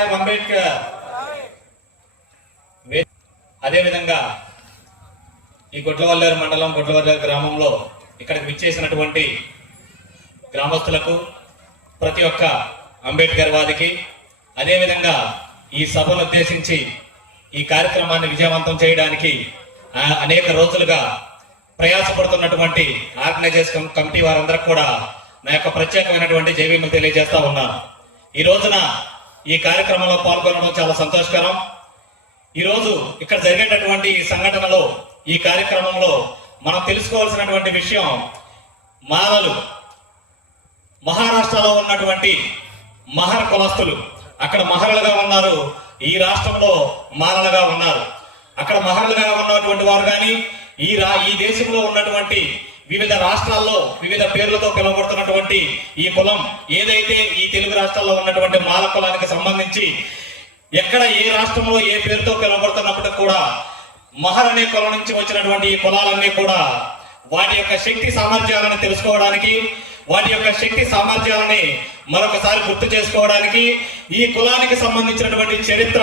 బాబాసాహెబ్ అంబేద్కర్. అదేవిధంగా ఈ గుడ్లవల్లేరు మండలం గుడ్లవల్లేరు గ్రామంలో ఇక్కడికి విచ్చేసినటువంటి గ్రామస్తులకు ప్రతి ఒక్క అంబేద్కర్ వాదికి అదేవిధంగా ఈ సభను ఉద్దేశించి ఈ కార్యక్రమాన్ని విజయవంతం చేయడానికి అనేక రోజులుగా ప్రయాసపడుతున్నటువంటి ఆర్గనైజేషన్ కమిటీ వారందరికి కూడా నా యొక్క ప్రత్యేకమైనటువంటి జైవీములు తెలియజేస్తా ఉన్నాను. ఈ రోజున ఈ కార్యక్రమంలో పాల్గొనడం చాలా సంతోషకరం. ఈరోజు ఇక్కడ జరిగేటటువంటి ఈ సంఘటనలో ఈ కార్యక్రమంలో మనం తెలుసుకోవాల్సినటువంటి విషయం మాలలు. మహారాష్ట్రలో ఉన్నటువంటి మహర్ కులస్తులు. అక్కడ మహరులుగా ఉన్నారు. ఈ రాష్ట్రంలో మాలలుగా ఉన్నారు. అక్కడ మహరులుగా ఉన్నటువంటి వారు కానీ ఈ రా ఈ దేశంలో ఉన్నటువంటి వివిధ రాష్ట్రాల్లో వివిధ పేర్లతో పిలువబడుతున్నటువంటి ఈ కులం ఏదైతే ఈ తెలుగు రాష్ట్రాల్లో ఉన్నటువంటి మాల కులానికి సంబంధించి ఎక్కడ ఏ రాష్ట్రంలో ఏ పేరుతో పిలువబడుతున్నప్పటికి కూడా మహర్ అనే కులం నుంచి వచ్చినటువంటి ఈ కులాలన్నీ కూడా వాటి యొక్క శక్తి సామర్థ్యాలను తెలుసుకోవడానికి వాటి యొక్క శక్తి సామర్థ్యాలని మరొకసారి గుర్తు చేసుకోవడానికి ఈ కులానికి సంబంధించినటువంటి చరిత్ర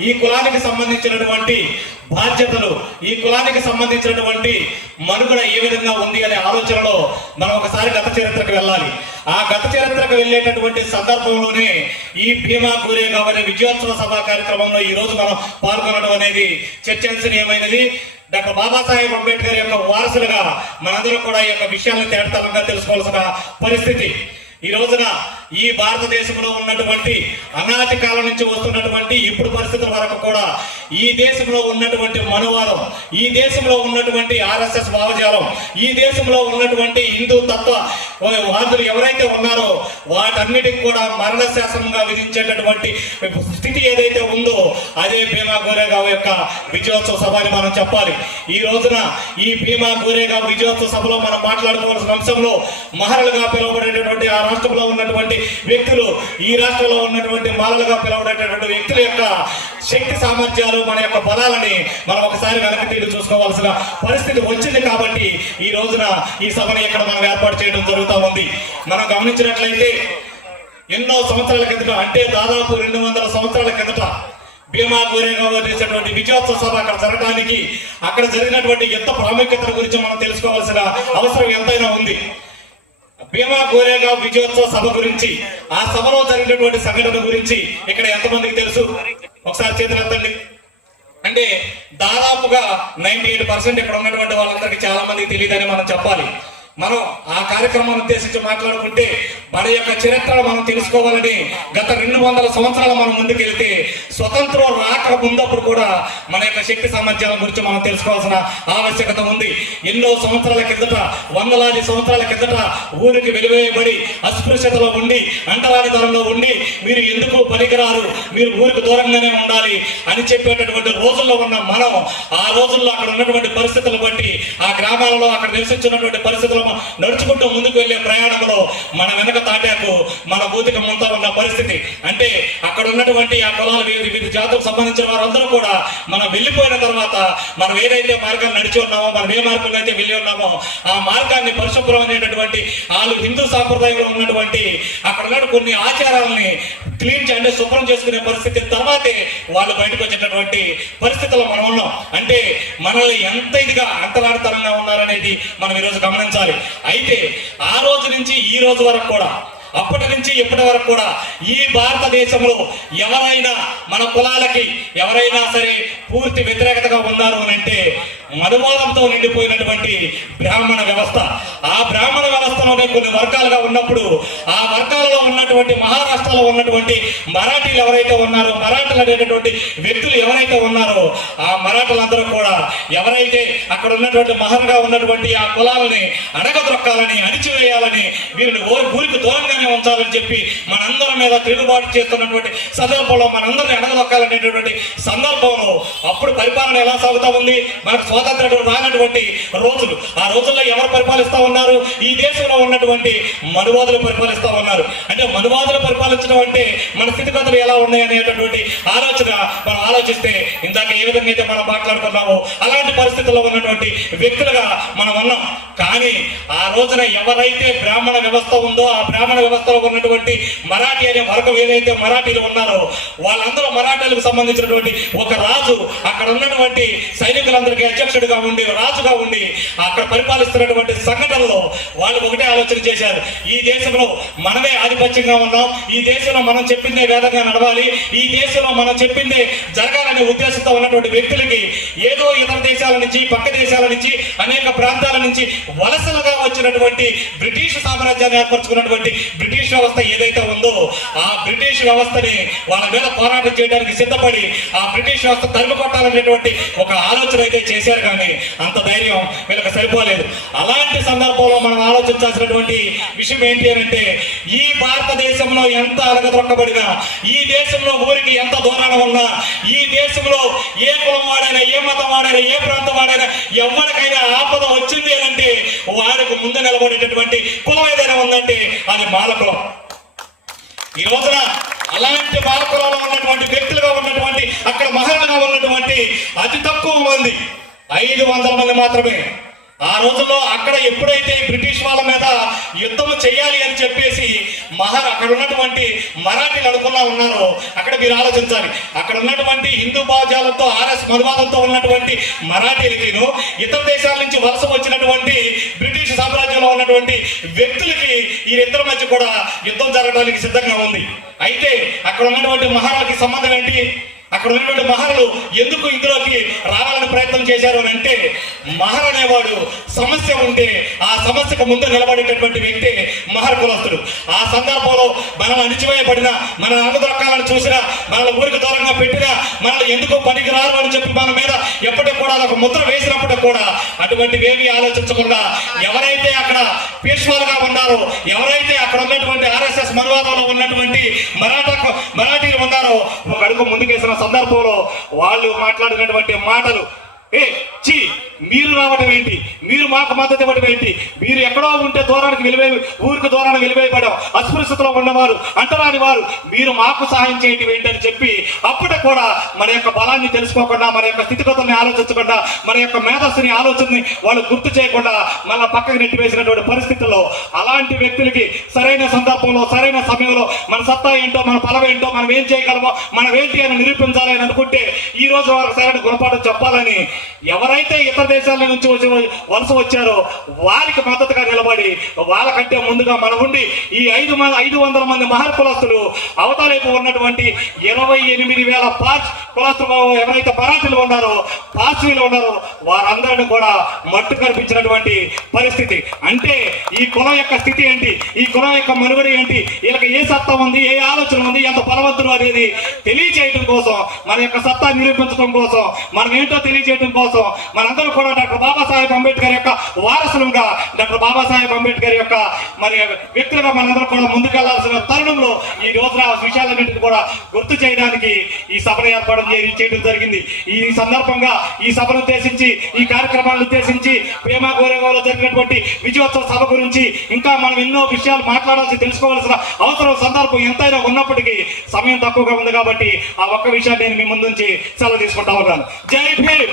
ఈ కులానికి సంబంధించినటువంటి బాధ్యతలు ఈ కులానికి సంబంధించినటువంటి మనుగడ ఏ విధంగా ఉంది అనే ఆలోచనలో మనం ఒకసారి గత చరిత్రకు వెళ్ళాలి. ఆ గత చరిత్రకు వెళ్ళేటటువంటి సందర్భంలోనే ఈ భీమా గూరేగావ్ అనే విజయోత్సవ సభ కార్యక్రమంలో ఈ రోజు మనం పాల్గొనడం అనేది చర్చనీయమైనది డాక్టర్ బాబాసాహెబ్ అంబేద్కర్ యొక్క వారసులుగా మనందరం కూడా ఈ యొక్క విషయాలను తేటతలంగా తెలుసుకోవాల్సిన పరిస్థితి. ఈ రోజున ఈ భారతదేశంలో ఉన్నటువంటి అనాది కాలం నుంచి వస్తున్నటువంటి ఇప్పుడు పరిస్థితుల వరకు కూడా ఈ దేశంలో ఉన్నటువంటి మనోవాదం ఈ దేశంలో ఉన్నటువంటి ఆర్ఎస్ఎస్ భావజాలం ఈ దేశంలో ఉన్నటువంటి హిందూ తత్వ వాదులు ఎవరైతే ఉన్నారో వాటన్నిటికి కూడా మరణ శాసనంగా విధించేటటువంటి స్థితి ఏదైతే ఉందో అదే భీమా గోరేగావ్ యొక్క విజయోత్సవ సభ అని మనం చెప్పాలి. ఈ రోజున ఈ భీమా గోరేగావ్ విజయోత్సవ సభలో మనం మాట్లాడుకోవాల్సిన అంశంలో మహరలుగా పిలువబడేటటువంటి ఆ రాష్ట్రంలో ఉన్నటువంటి వ్యక్తులు ఈ రాష్ట్రంలో ఉన్నటువంటి మాలలుగా పిలవడేటటువంటి వ్యక్తుల యొక్క శక్తి సామర్థ్యాలు మన యొక్క బలాలని మనం ఒకసారి వెనక్కి తిరిగి చూసుకోవాల్సిన పరిస్థితి వచ్చింది కాబట్టి ఈ రోజున ఈ సభని ఇక్కడ మనం ఏర్పాటు చేయడం జరుగుతూ ఉంది. మనం గమనించినట్లయితే ఎన్నో సంవత్సరాల కిందట అంటే దాదాపు రెండు వందల సంవత్సరాల కిందట భీమా గోరేగావ్ చేసినటువంటి విజయోత్సవ సభ అక్కడ జరగడానికి అక్కడ జరిగినటువంటి ఎంత ప్రాముఖ్యత గురించి మనం తెలుసుకోవాల్సిన అవసరం ఎంతైనా ఉంది. భీమా కోరేగావ్ విజయోత్సవ సభ గురించి ఆ సభలో జరిగినటువంటి సంఘటన గురించి ఇక్కడ ఎంతమందికి తెలుసు? ఒకసారి చేతులెత్తండి అంటే దాదాపుగా నైన్టీ ఎయిట్ పర్సెంట్ ఇక్కడ ఉన్నటువంటి వాళ్ళందరికీ చాలా మందికి తెలియదని మనం చెప్పాలి. మనం ఆ కార్యక్రమాన్ని ఉద్దేశించి మాట్లాడుకుంటే మన యొక్క చరిత్రను మనం తెలుసుకోవాలని గత రెండు వందల సంవత్సరాలు మనం ముందుకెళ్తే స్వతంత్రం రాక ముందప్పుడు కూడా మన యొక్క శక్తి సామర్థ్యాల గురించి మనం తెలుసుకోవాల్సిన ఆవశ్యకత ఉంది. ఎన్నో సంవత్సరాల కిందట వందలాది సంవత్సరాల కిందట ఊరికి వెలువేయబడి అస్పృశ్యతలో ఉండి అంటరాని ధరంలో ఉండి మీరు ఎందుకు పనికిరారు? మీరు ఊరికి దూరంగానే ఉండాలి అని చెప్పేటటువంటి రోజుల్లో ఉన్న మనం ఆ రోజుల్లో అక్కడ ఉన్నటువంటి పరిస్థితులు బట్టి ఆ గ్రామాలలో అక్కడ నివసించినటువంటి పరిస్థితులు నడుచుకుంటూ ముందుకు వెళ్ళే ప్రయాణంలో మన వెనక తాటాకు మన భూతిక ముంత ఉన్న పరిస్థితి. అంటే అక్కడ ఉన్నటువంటి ఆ కులాలు వివిధ వివిధ జాతులకు సంబంధించిన వారందరూ కూడా మనం వెళ్ళిపోయిన తర్వాత మనం ఏదైతే మార్గాన్ని నడిచి ఉన్నామో మనం ఏ మార్గంలో అయితే వెళ్ళి ఉన్నామో ఆ మార్గాన్ని పరిశుభ్రం అనేటటువంటి వాళ్ళు హిందూ సాంప్రదాయంలో ఉన్నటువంటి అక్కడ ఉన్న కొన్ని ఆచారాలని క్లీన్ చేయండి శుభ్రం చేసుకునే పరిస్థితి తర్వాతే వాళ్ళు బయటకు వచ్చేటటువంటి పరిస్థితుల్లో మనం ఉన్నాం. అంటే మనల్ని ఎంత ఇదిగా అంతరాడతరంగా ఉన్నారనేది మనం ఈరోజు గమనించాలి. అయితే ఆ రోజు నుంచి ఈ రోజు వరకు కూడా అప్పటి నుంచి ఇప్పటి వరకు కూడా ఈ భారతదేశంలో ఎవరైనా మన కులాలకి ఎవరైనా సరే పూర్తి వ్యతిరేకతగా ఉన్నారు అని అంటే మనువాదంతో నిండిపోయినటువంటి బ్రాహ్మణ వ్యవస్థ. ఆ బ్రాహ్మణ వ్యవస్థలోనే కొన్ని వర్గాలుగా ఉన్నప్పుడు ఆ వర్గాలలో ఉన్నటువంటి మహారాష్ట్రలో ఉన్నటువంటి మరాఠీలు ఎవరైతే ఉన్నారో మరాఠీలు అనేటటువంటి వ్యక్తులు ఎవరైతే ఉన్నారో ఆ మరాఠులందరూ కూడా ఎవరైతే అక్కడ ఉన్నటువంటి మహర్గా ఉన్నటువంటి ఆ కులాలని అడగదొక్కాలని అణిచివేయాలని వీరిని ఊరికి దూరంగానే ఉంచాలని చెప్పి మనందరి మీద తిరుగుబాటు చేస్తున్నటువంటి సందర్భంలో మనందరిని అడగదొక్కాలనేటటువంటి సందర్భంలో అప్పుడు పరిపాలన ఎలా సాగుతా ఉంది? మనకు స్వాతంత్రం రానటువంటి రోజులు. ఆ రోజుల్లో ఎవరు పరిపాలిస్తూ ఉన్నారు? ఈ దేశంలో ఉన్నటువంటి మనువాదులు పరిపాలిస్తూ ఉన్నారు. అంటే మనువాదులు పరిపాలించడం అంటే మన స్థితిగతులు ఎలా ఉన్నాయి అనేటటువంటి ఆలోచన మనం ఆలోచిస్తే ఇందాక ఏ విధంగా అయితే మనం మాట్లాడుకున్నామో అలాంటి పరిస్థితుల్లో ఉన్నటువంటి వ్యక్తులుగా మనం ఉన్నాం. కానీ ఆ రోజున ఎవరైతే బ్రాహ్మణ వ్యవస్థ ఉందో ఆ బ్రాహ్మణ వ్యవస్థలో ఉన్నటువంటి మరాఠీ అనే వర్గం ఏదైతే మరాఠీలు ఉన్నారో వాళ్ళందరూ మరాఠీలకు సంబంధించినటువంటి ఒక రాజు. అక్కడ ఉన్నటువంటి సైనికులందరికీ అధ్యక్షుడిగా ఉండి రాజుగా ఉండి అక్కడ పరిపాలిస్తున్నటువంటి సంఘటనలో వాళ్ళు ఒకటే ఆలోచన చేశారు. ఈ దేశంలో మనమే ఆధిపత్యంగా ఉన్నాం. ఈ దేశంలో మనం చెప్పిందే వేదంగా నడవాలి. ఈ దేశంలో మనం చెప్పిందే జరగాలనే ఉద్దేశంతో ఉన్నటువంటి వ్యక్తులకి ఏదో ఇతర దేశాల నుంచి పక్క దేశాల నుంచి అనేక ప్రాంతాల నుంచి వలసలుగా వచ్చినటువంటి బ్రిటిష్ సామ్రాజ్యాన్ని ఏర్పరచుకున్నటువంటి బ్రిటిష్ వ్యవస్థ ఏదైతే ఉందో ఆ బ్రిటిష్ వ్యవస్థని వాళ్ళ మీద పోరాటం చేయడానికి సిద్ధపడి ఆ బ్రిటిష్ వ్యవస్థ తరిమి కొట్టాలనేటువంటి ఒక ఆలోచన అయితే చేశారు. కానీ అంత ధైర్యం వీళ్ళకి సరిపోలేదు. అలాంటి సందర్భంలో మనం ఆలోచించాల్సినటువంటి విషయం ఏంటి అని అంటే ఈ భారతదేశంలో ఎంత అడగదొక్కబడినా ఈ దేశంలో ఊరికి ఎంత దూరాన ఉన్నా ఈ దేశంలో ఏ కులం వాడైనా ఏ మతం వాడైనా ఏ ప్రాంతం వాడైనా ఎవరికైనా ఆపద వచ్చింది అంటే వారికి ముందు నిలబడేటటువంటి కులం ఏదైనా ఉందంటే అది బాలకులం. ఈ రోజున అలాంటి బాలకులంలో ఉన్నటువంటి వ్యక్తులుగా ఉన్నటువంటి అక్కడ మహిళగా ఉన్నటువంటి అతి తక్కువ మంది ఐదు వందల మంది మాత్రమే. ఆ రోజుల్లో అక్కడ ఎప్పుడైతే బ్రిటిష్ వాళ్ళ మీద యుద్ధం చేయాలి అని చెప్పేసి మహర్ అక్కడ ఉన్నటువంటి మరాఠీలు అనుకున్నా ఉన్నారో అక్కడ మీరు ఆలోచించాలి. అక్కడ ఉన్నటువంటి హిందూ భావజాలంతో ఆర్ఎస్ మనువాదంతో ఉన్నటువంటి మరాఠీలకిను ఇతర దేశాల నుంచి వలస వచ్చినటువంటి బ్రిటిష్ సామ్రాజ్యంలో ఉన్నటువంటి వ్యక్తులకి ఈ మధ్య కూడా యుద్ధం జరగడానికి సిద్ధంగా ఉంది. అయితే అక్కడ ఉన్నటువంటి మహారాలకి సంబంధం ఏంటి? అక్కడ ఉన్నటువంటి మహర్లు ఎందుకు ఇందులోకి రావాలని ప్రయత్నం చేశారు అని అంటే మహర్ అనేవాడు సమస్య ఉంటే ఆ సమస్యకు ముందు నిలబడేటటువంటి వ్యక్తి మహర్ కులస్తుడు. ఆ సందర్భంలో మనం అణిచివేయబడిన మన అన్నదొక్కాలని చూసినా మనల్ని ఊరికి దూరంగా పెట్టినా మనల్ని ఎందుకు పనికి రారు అని చెప్పి మన మీద ఎప్పటికి కూడా ఒక ముద్ర వేసినప్పటికి కూడా అటువంటివి ఆలోచించకుండా ఎవరైతే అక్కడ పీష్వాలుగా ఉన్నారో ఎవరైతే అక్కడ ఉన్నటువంటి ఆర్ఎస్ఎస్ మనువాదంలో ఉన్నటువంటి మరాఠా మరాఠీలు ఉన్నారో ఒక అడుగు ముందుకేసిన సందర్భంలో వాళ్ళు మాట్లాడినటువంటి మాటలు ఏ చీ మీరు రావటం ఏంటి? మీరు మాకు మద్దతు ఇవ్వడం ఏంటి? మీరు ఎక్కడో ఉంటే దూరానికి వెలివే ఊరికి దూరానికి వెలివేయబడం అస్పృశ్యతలో ఉన్నవారు అంటరాని వారు మీరు మాకు సహాయం చేయటం ఏంటి అని చెప్పి అప్పుడే కూడా మన యొక్క బలాన్ని తెలుసుకోకుండా మన యొక్క స్థితిగతుల్ని ఆలోచించకుండా మన యొక్క మేధస్సుని ఆలోచనని వాళ్ళు గుర్తు చేయకుండా మన పక్కకి నెట్టివేసినటువంటి పరిస్థితుల్లో అలాంటి వ్యక్తులకి సరైన సందర్భంలో సరైన సమయంలో మన సత్తా ఏంటో మన బలం ఏంటో మనం ఏం చేయగలమో మనం ఏంటి అని నిరూపించాలి అని అనుకుంటే ఈ రోజు వారికి సరైన గుణపాఠం చెప్పాలని ఎవరైతే ఇతర దేశాల నుంచి వచ్చి వలస వచ్చారో వారికి మద్దతుగా నిలబడి వాళ్ళకంటే ముందుగా మనం ఉండి ఈ ఐదు మంది ఐదు వందల మంది మహర్ కులస్తులు అవతలైపు ఉన్నటువంటి ఇరవై ఎనిమిది వేల పార్స్ కులస్తులు ఎవరైతే పరాఠీలు ఉన్నారో పార్సీలు ఉన్నారో వారందరిని కూడా మట్టు కనిపించినటువంటి పరిస్థితి. అంటే ఈ కులం యొక్క స్థితి ఏంటి? ఈ కులం యొక్క మనుగడ ఏంటి? వీళ్ళకి ఏ సత్తా ఉంది? ఏ ఆలోచన ఉంది? ఎంత బలవంతులు అనేది తెలియచేయడం కోసం మన యొక్క సత్తా నిరూపించడం కోసం మనం ఏంటో తెలియజేయడం కోసం మనందరం కూడా డాక్టర్ బాబాసాహెబ్ అంబేద్కర్ యొక్క వారసులుగా డాక్టర్ బాబాసాహెబ్ అంబేద్కర్ యొక్క మరి వ్యక్తులుగా మనందరం కూడా ముందుకెళ్ళాల్సిన తరుణంలో ఈ రోజున విషయాలన్నింటినీ కూడా గుర్తు చేయడానికి ఈ సభను ఏర్పాటు చేయడం జరిగింది. ఈ సందర్భంగా ఈ సభను ఉద్దేశించి ఈ కార్యక్రమాలను ఉద్దేశించి ప్రేమ గౌరవంలో జరిగినటువంటి విజయోత్సవ సభ గురించి ఇంకా మనం ఎన్నో విషయాలు మాట్లాడాల్సి తెలుసుకోవాల్సిన అవసరం సందర్భం ఎంతైనా ఉన్నప్పటికీ సమయం తక్కువగా ఉంది కాబట్టి ఆ ఒక్క విషయాన్ని నేను మీ ముందుంచి సెలవు తీసుకుంటా ఉన్నాను. జై భీమ్!